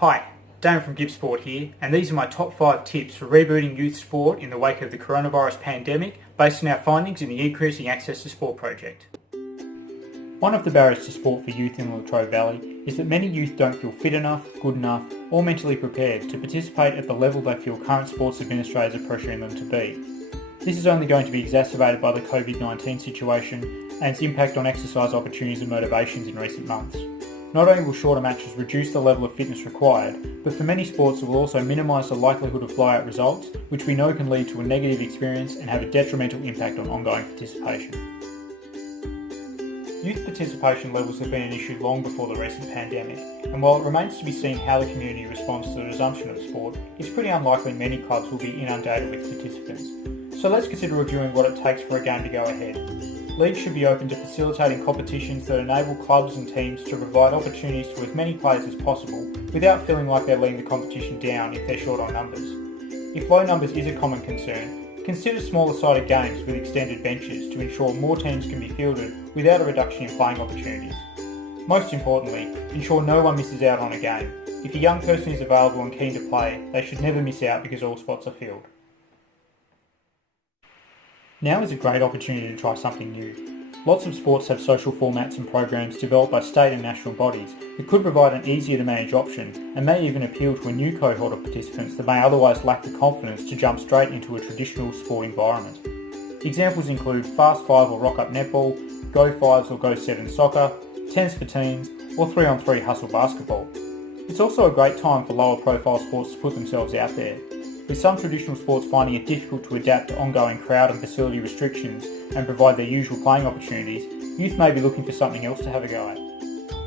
Hi, Dan from GippSport here, and these are my top 5 tips for rebooting youth sport in the wake of the coronavirus pandemic, based on our findings in the Increasing Access to Sport project. One of the barriers to sport for youth in the Latrobe Valley is that many youth don't feel fit enough, good enough, or mentally prepared to participate at the level they feel current sports administrators are pressuring them to be. This is only going to be exacerbated by the COVID-19 situation and its impact on exercise opportunities and motivations in recent months. Not only will shorter matches reduce the level of fitness required, but for many sports it will also minimise the likelihood of blowout results, which we know can lead to a negative experience and have a detrimental impact on ongoing participation. Youth participation levels have been an issue long before the recent pandemic, and while it remains to be seen how the community responds to the resumption of sport, it's pretty unlikely many clubs will be inundated with participants. So let's consider reviewing what it takes for a game to go ahead. Leagues should be open to facilitating competitions that enable clubs and teams to provide opportunities to as many players as possible without feeling like they're letting the competition down if they're short on numbers. If low numbers is a common concern, consider smaller sided games with extended benches to ensure more teams can be fielded without a reduction in playing opportunities. Most importantly, ensure no one misses out on a game. If a young person is available and keen to play, they should never miss out because all spots are filled. Now is a great opportunity to try something new. Lots of sports have social formats and programs developed by state and national bodies that could provide an easier to manage option and may even appeal to a new cohort of participants that may otherwise lack the confidence to jump straight into a traditional sport environment. Examples include Fast 5 or Rock Up Netball, Go 5s or Go 7 soccer, tennis for teens, or 3-on-3 hustle basketball. It's also a great time for lower profile sports to put themselves out there. With some traditional sports finding it difficult to adapt to ongoing crowd and facility restrictions and provide their usual playing opportunities, youth may be looking for something else to have a go at.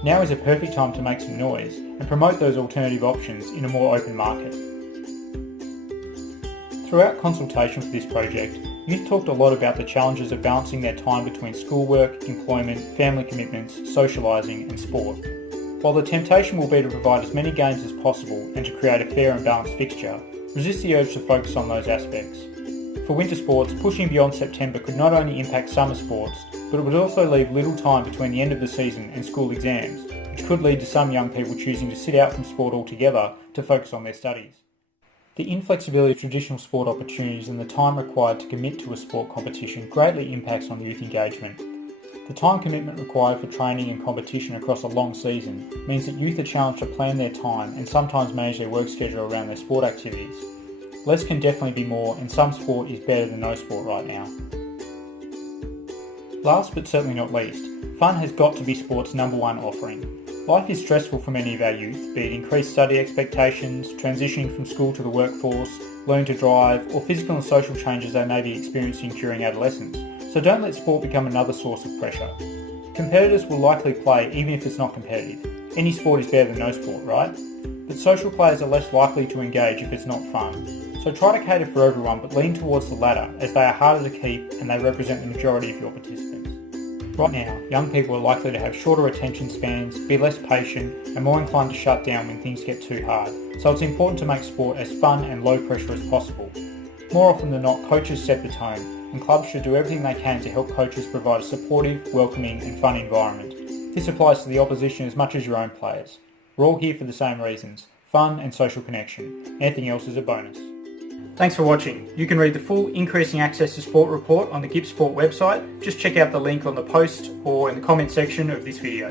Now is a perfect time to make some noise and promote those alternative options in a more open market. Throughout consultation for this project, youth talked a lot about the challenges of balancing their time between schoolwork, employment, family commitments, socialising and sport. While the temptation will be to provide as many games as possible and to create a fair and balanced fixture, resist the urge to focus on those aspects. For winter sports, pushing beyond September could not only impact summer sports, but it would also leave little time between the end of the season and school exams, which could lead to some young people choosing to sit out from sport altogether to focus on their studies. The inflexibility of traditional sport opportunities and the time required to commit to a sport competition greatly impacts on youth engagement. The time commitment required for training and competition across a long season means that youth are challenged to plan their time and sometimes manage their work schedule around their sport activities. Less can definitely be more, and some sport is better than no sport right now. Last but certainly not least, fun has got to be sport's number one offering. Life is stressful for many of our youth, be it increased study expectations, transitioning from school to the workforce, learning to drive, or physical and social changes they may be experiencing during adolescence. So don't let sport become another source of pressure. Competitors will likely play even if it's not competitive. Any sport is better than no sport, right? But social players are less likely to engage if it's not fun. So try to cater for everyone, but lean towards the latter, as they are harder to keep and they represent the majority of your participants. Right now, young people are likely to have shorter attention spans, be less patient, and more inclined to shut down when things get too hard. So it's important to make sport as fun and low pressure as possible. More often than not, coaches set the tone, and clubs should do everything they can to help coaches provide a supportive, welcoming and fun environment. This applies to the opposition as much as your own players. We're all here for the same reasons: fun and social connection. Anything else is a bonus. Thanks for watching. You can read the full Increasing Access to Sport report on the GippSport website. Just check out the link on the post or in the comment section of this video.